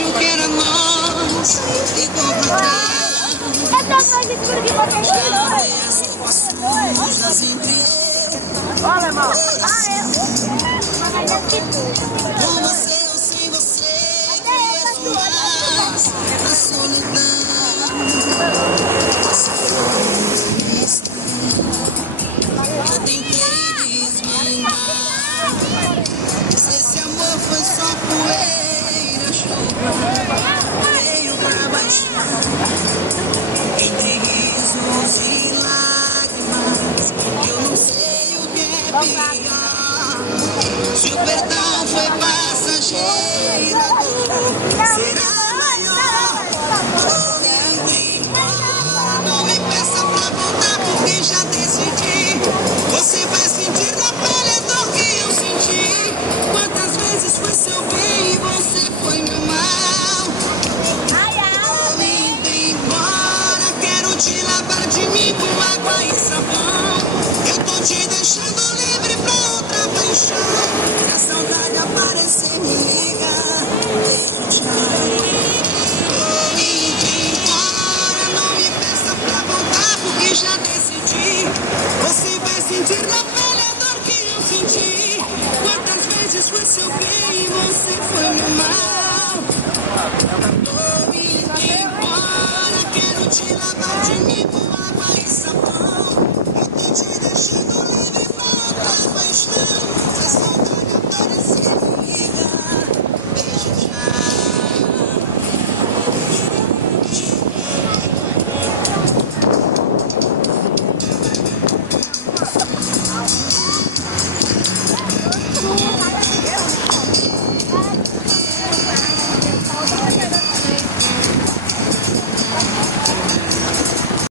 acho que era nós, ficou pra trás. Lavei as roupas sujas entre eu. Olha, irmão. Com você ou sem você, conheço mais a solidão. Eu tentei desvendar se esse amor foi só poeira, chuva, veio pra baixar. Entre risos e lágrimas, eu não sei o que é pior. Se o perdão foi passageiro, a dor será maior. Vou indo embora, não me peça pra voltar porque já decidi. Você vai sentir na pele a dor que eu senti. Quantas vezes foi seu bem e você foi meu mal. Vou indo embora, quero te lavar de mim com água e sabão. Eu tô te deixando livre pra outra paixão. Se a saudade aparecer, me liga. Beijo, tchau. Vou indo embora, não me peça pra voltar porque já decidi. Você vai sentir na pele a dor que eu senti. Quantas vezes foi seu bem e você foi meu mal. Vou indo embora, quero te lavar de mim com água e sabão. Eu tô te deixando livre pra outra paixão.